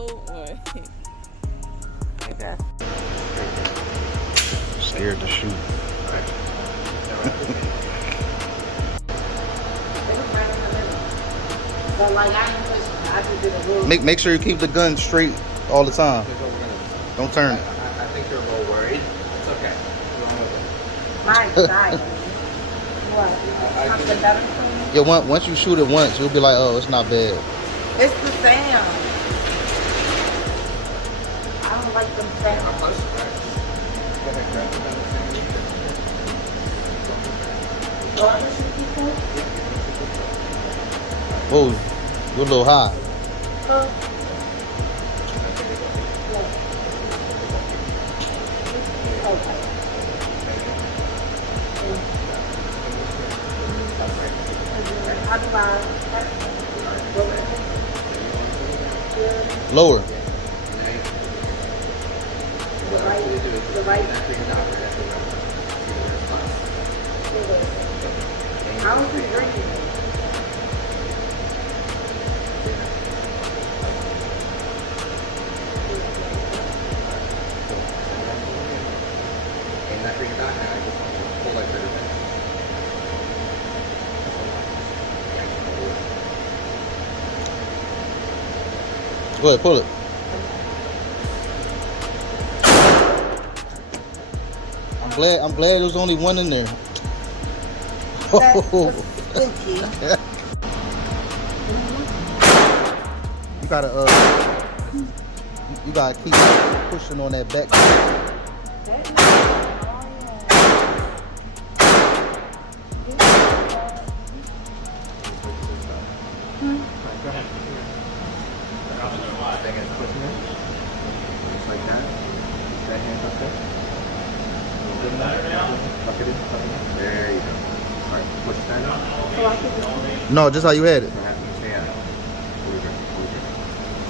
Oh boy. Okay. Scared to shoot. But like I just did a little. Make sure you keep the gun straight all the time. Don't turn it. I think you're a little worried. It's okay. My anxiety. What? Something better for me? Yeah, once you shoot it once, you'll be like, oh, it's not bad. It's the sound. I don't like them sounds. Whoa, you're a little high. Lower. The right. How is it drinking? Go ahead, pull it. I'm glad there's only one in there. That's spooky. You gotta keep pushing on that back. There you go. Alright, push that out. No, just how you had it.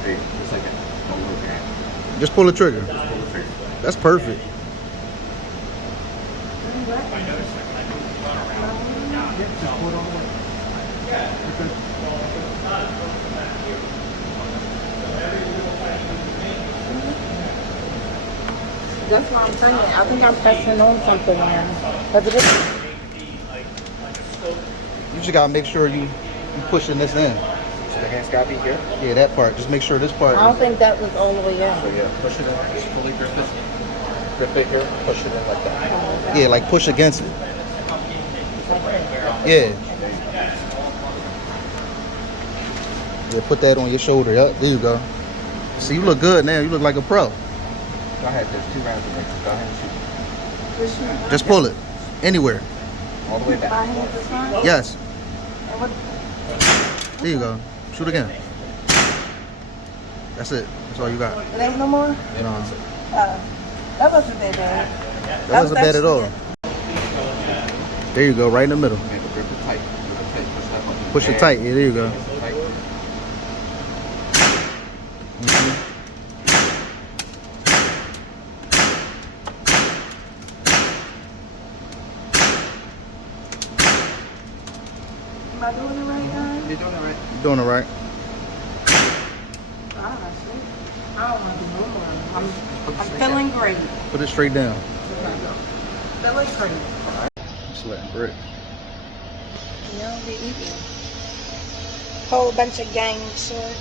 Just like that. Don't look at. Just pull the trigger. Just pull the trigger. That's perfect. That's what I'm saying. I think I'm pressing on something now. But it is. You just gotta make sure you pushing this in. So the hand's gotta be here. Yeah, that part. Just make sure this part. I don't think that was all the way So in. yeah, push it in. Just fully grip it. Grip it here. Push it in like that. Yeah, like push against it. Yeah. Yeah, put that on your shoulder. Yep, there you go. See, you look good now. You look like a pro. Go ahead. There's 2 rounds of it. Go ahead and shoot. Just pull it. Anywhere. All the way back. My hands is fine? Yes. And what? There you go. Shoot again. That's it. That's all you got. It ain't no more? No. That wasn't that bad. That wasn't bad at all. There you go. Right in the middle. Okay, but grip it tight. Grip it tight. Push that button. Push it tight. Yeah, there you go. Tight. Am I doing it right, guys? You're doing it right. You're doing it right. I don't want to do no more. I'm feeling great. Put it straight down. Feeling great. I'm sweating brick. You know, be easy. Whole bunch of gang shit.